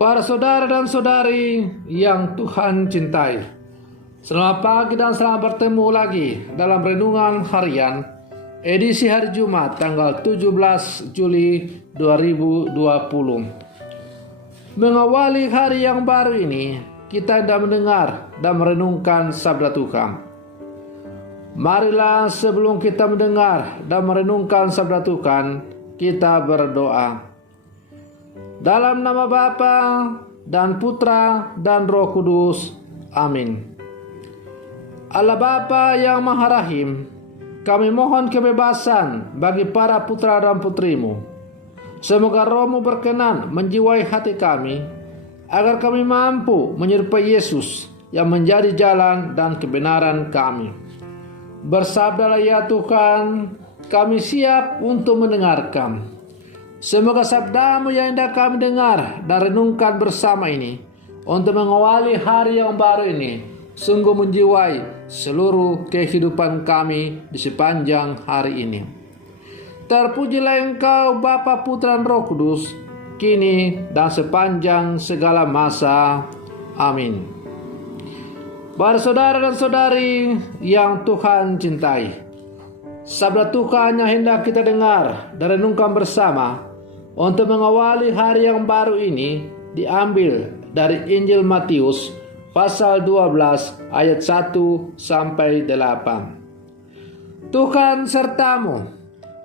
Para saudara dan saudari yang Tuhan cintai, selamat pagi dan selamat bertemu lagi dalam renungan harian edisi hari Jumat tanggal 17 Juli 2020. Mengawali hari yang baru ini, kita hendak mendengar dan merenungkan sabda Tuhan. Marilah sebelum kita mendengar dan merenungkan sabda Tuhan, kita berdoa. Dalam nama Bapa dan Putra dan Roh Kudus. Amin. Allah Bapa yang Maha Rahim, kami mohon kebebasan bagi para putra dan putrimu. Semoga Roh-Mu berkenan menjiwai hati kami, agar kami mampu menyerupai Yesus yang menjadi jalan dan kebenaran kami. Bersabdalah ya Tuhan, kami siap untuk mendengarkan. Semoga sabda-Mu yang hendak kami dengar dan renungkan bersama ini untuk mengawali hari yang baru ini sungguh menjiwai seluruh kehidupan kami di sepanjang hari ini. Terpujilah Engkau Bapa, Putra dan Roh Kudus, kini dan sepanjang segala masa. Amin. Para saudara dan saudari yang Tuhan cintai, sabda Tuhan yang hendak kita dengar dan renungkan bersama untuk mengawali hari yang baru ini diambil dari Injil Matius pasal 12 ayat 1 sampai 8. Tuhan sertamu.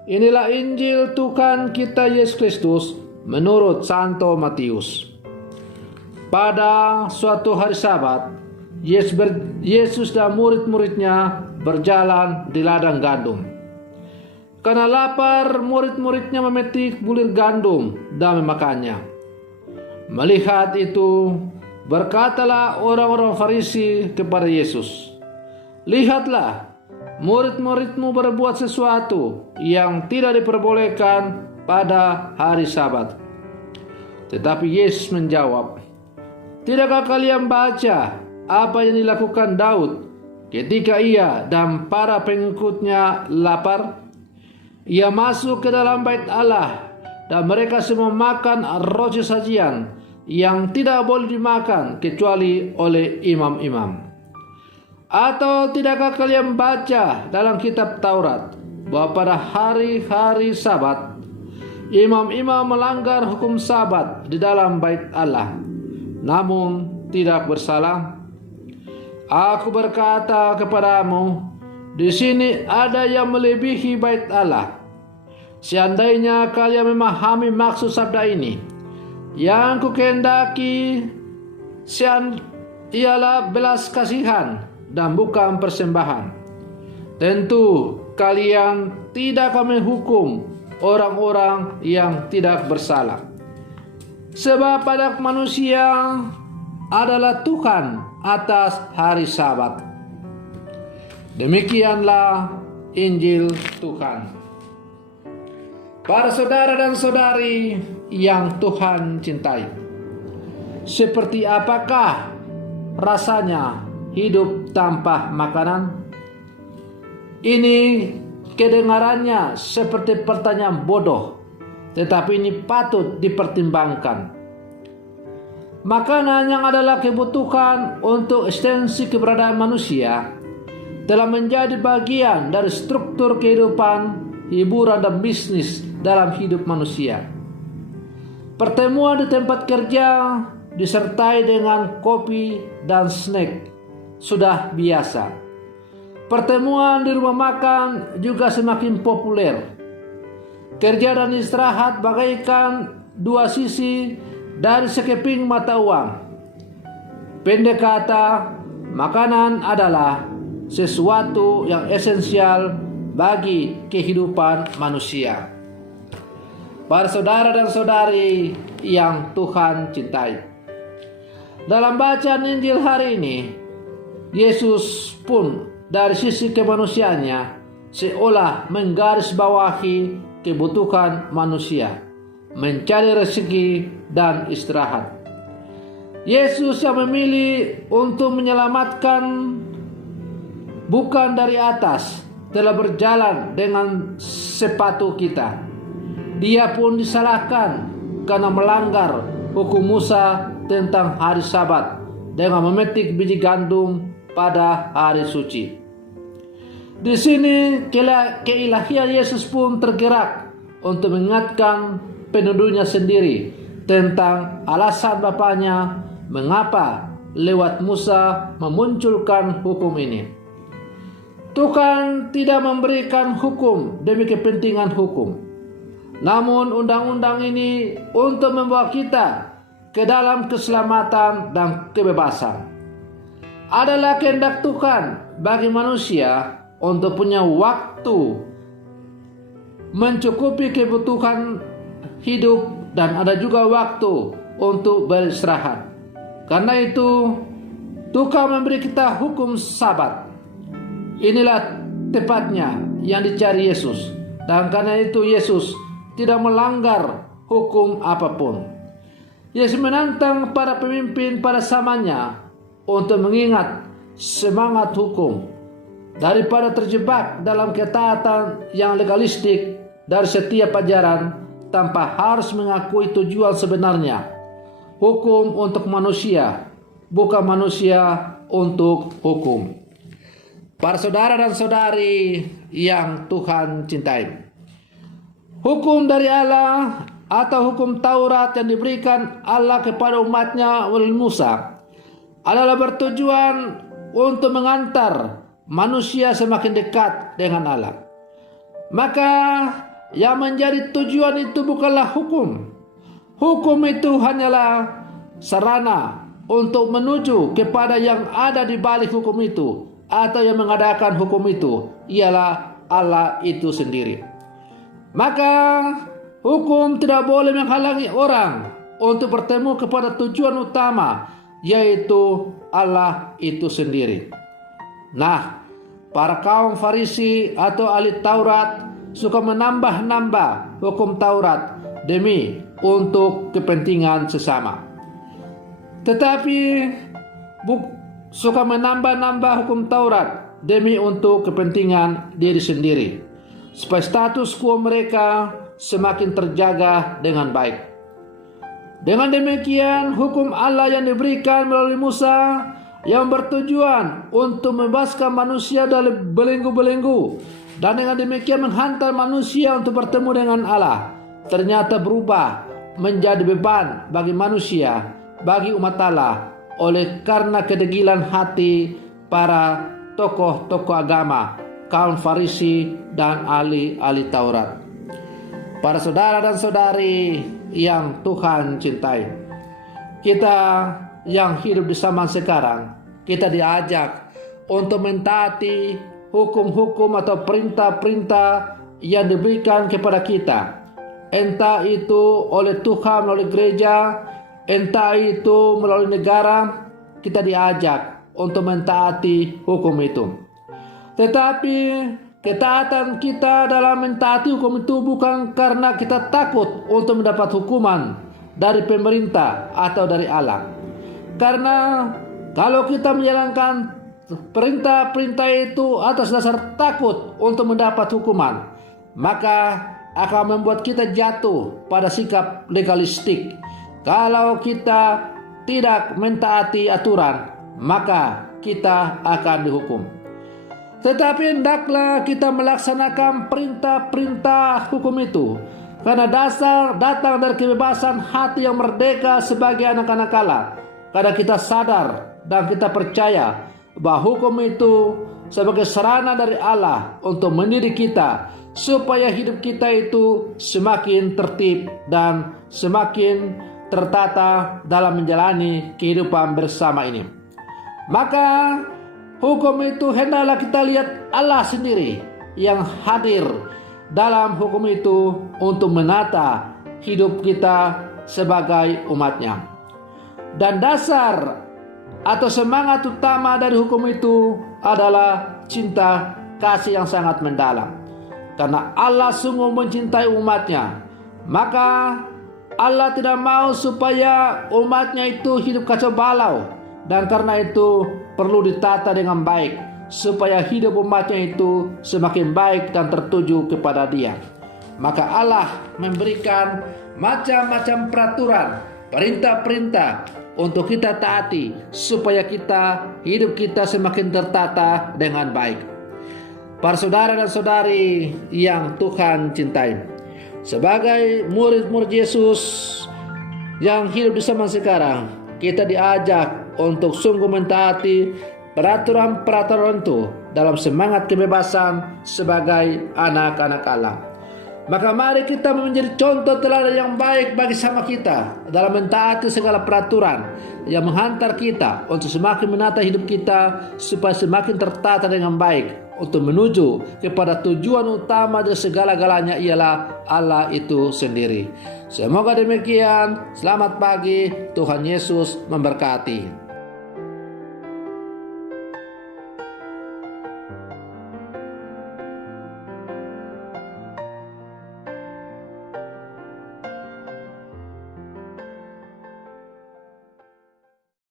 Inilah Injil Tuhan kita Yesus Kristus menurut Santo Matius. Pada suatu hari Sabat, Yesus dan murid-muridnya berjalan di ladang gandum. Karena lapar, murid-muridnya memetik bulir gandum dan memakannya. Melihat itu, berkatalah orang-orang Farisi kepada Yesus, "Lihatlah, murid-muridmu berbuat sesuatu yang tidak diperbolehkan pada hari Sabat." Tetapi Yesus menjawab, "Tidakkah kalian baca apa yang dilakukan Daud ketika ia dan para pengikutnya lapar? Ia masuk ke dalam bait Allah dan mereka semua makan roti sajian yang tidak boleh dimakan kecuali oleh imam-imam. Atau tidakkah kalian baca dalam kitab Taurat bahwa pada hari-hari Sabat imam-imam melanggar hukum Sabat di dalam bait Allah, namun tidak bersalah? Aku berkata kepadamu, di sini ada yang melebihi bait Allah. Seandainya kalian memahami maksud sabda ini, yang kukehendaki ialah belas kasihan dan bukan persembahan. Tentu kalian tidak akan menghukum orang-orang yang tidak bersalah. Sebab Anak Manusia adalah Tuhan atas hari Sabat." Demikianlah Injil Tuhan. Para saudara dan saudari yang Tuhan cintai, seperti apakah rasanya hidup tanpa makanan? Ini kedengarannya seperti pertanyaan bodoh, tetapi ini patut dipertimbangkan. Makanan yang adalah kebutuhan untuk eksistensi keberadaan manusia telah menjadi bagian dari struktur kehidupan, hiburan dan bisnis dalam hidup manusia. Pertemuan di tempat kerja disertai dengan kopi dan snack sudah biasa. Pertemuan di rumah makan juga semakin populer. Kerja dan istirahat bagaikan dua sisi dari sekeping mata uang. Pendek kata, makanan adalah sesuatu yang esensial bagi kehidupan manusia. Para saudara dan saudari yang Tuhan cintai, dalam bacaan Injil hari ini, Yesus pun dari sisi kemanusiaannya seolah menggarisbawahi kebutuhan manusia, mencari rezeki dan istirahat. Yesus yang memilih untuk menyelamatkan bukan dari atas, telah berjalan dengan sepatu kita. Dia pun disalahkan karena melanggar hukum Musa tentang hari Sabat dengan memetik biji gandum pada hari suci. Di sini keilahian Yesus pun tergerak untuk mengingatkan penduduknya sendiri tentang alasan Bapaknya mengapa lewat Musa memunculkan hukum ini. Tuhan tidak memberikan hukum demi kepentingan hukum, namun undang-undang ini untuk membawa kita ke dalam keselamatan dan kebebasan. Adalah kehendak Tuhan bagi manusia untuk punya waktu mencukupi kebutuhan hidup dan ada juga waktu untuk beristirahat. Karena itu Tuhan memberi kita hukum Sabat. Inilah tepatnya yang dicari Yesus, dan karena itu Yesus tidak melanggar hukum apapun. Yesus menantang para pemimpin pada zamannya untuk mengingat semangat hukum daripada terjebak dalam ketaatan yang legalistik dari setiap ajaran tanpa harus mengakui tujuan sebenarnya. Hukum untuk manusia, bukan manusia untuk hukum. Para saudara dan saudari yang Tuhan cintai, hukum dari Allah atau hukum Taurat yang diberikan Allah kepada umatnya melalui Musa adalah bertujuan untuk mengantar manusia semakin dekat dengan Allah. Maka yang menjadi tujuan itu bukanlah hukum. Hukum itu hanyalah sarana untuk menuju kepada yang ada di balik hukum itu, atau yang mengadakan hukum itu ialah Allah itu sendiri. Maka hukum tidak boleh menghalangi orang untuk bertemu kepada tujuan utama, yaitu Allah itu sendiri. Nah, para kaum Farisi atau ahli Taurat suka menambah-nambah hukum Taurat demi untuk kepentingan sesama. Tetapi suka menambah-nambah hukum Taurat demi untuk kepentingan diri sendiri, supaya status quo mereka semakin terjaga dengan baik. Dengan demikian, hukum Allah yang diberikan melalui Musa yang bertujuan untuk membebaskan manusia dari belenggu-belenggu dan dengan demikian menghantar manusia untuk bertemu dengan Allah, ternyata berubah menjadi beban bagi manusia, bagi umat Allah, oleh karena kedegilan hati para tokoh-tokoh agama, kaum Farisi dan ahli-ahli Taurat. Para saudara dan saudari yang Tuhan cintai, kita yang hidup di zaman sekarang, kita diajak untuk mentaati hukum-hukum atau perintah-perintah yang diberikan kepada kita, entah itu oleh Tuhan melalui gereja, entah itu melalui negara. Kita diajak untuk mentaati hukum itu. Tetapi ketaatan kita dalam mentaati hukum itu bukan karena kita takut untuk mendapat hukuman dari pemerintah atau dari Allah. Karena kalau kita menjalankan perintah-perintah itu atas dasar takut untuk mendapat hukuman, maka akan membuat kita jatuh pada sikap legalistik. Kalau kita tidak mentaati aturan, maka kita akan dihukum. Tetapi hendaklah kita melaksanakan perintah-perintah hukum itu, karena dasar datang dari kebebasan hati yang merdeka sebagai anak-anak Allah. Karena kita sadar dan kita percaya bahwa hukum itu sebagai sarana dari Allah untuk mendidik kita, supaya hidup kita itu semakin tertib dan semakin tertata dalam menjalani kehidupan bersama ini. Maka hukum itu hendaklah kita lihat Allah sendiri yang hadir dalam hukum itu untuk menata hidup kita sebagai umatnya. Dan dasar atau semangat utama dari hukum itu adalah cinta kasih yang sangat mendalam. Karena Allah sungguh mencintai umatnya, maka Allah tidak mau supaya umatnya itu hidup kacau balau. Dan karena itu perlu ditata dengan baik, supaya hidup umatnya itu semakin baik dan tertuju kepada Dia. Maka Allah memberikan macam-macam peraturan perintah-perintah untuk kita taati supaya hidup kita semakin tertata dengan baik. Para saudara dan saudari yang Tuhan cintai, sebagai murid-murid Yesus yang hidup di zaman sekarang, kita diajak untuk sungguh mentaati peraturan-peraturan itu dalam semangat kebebasan sebagai anak-anak Allah. Maka mari kita menjadi contoh teladan yang baik bagi sama kita dalam mentaati segala peraturan yang menghantar kita untuk semakin menata hidup kita supaya semakin tertata dengan baik untuk menuju kepada tujuan utama dari segala-galanya, ialah Allah itu sendiri. Semoga demikian. Selamat pagi. Tuhan Yesus memberkati.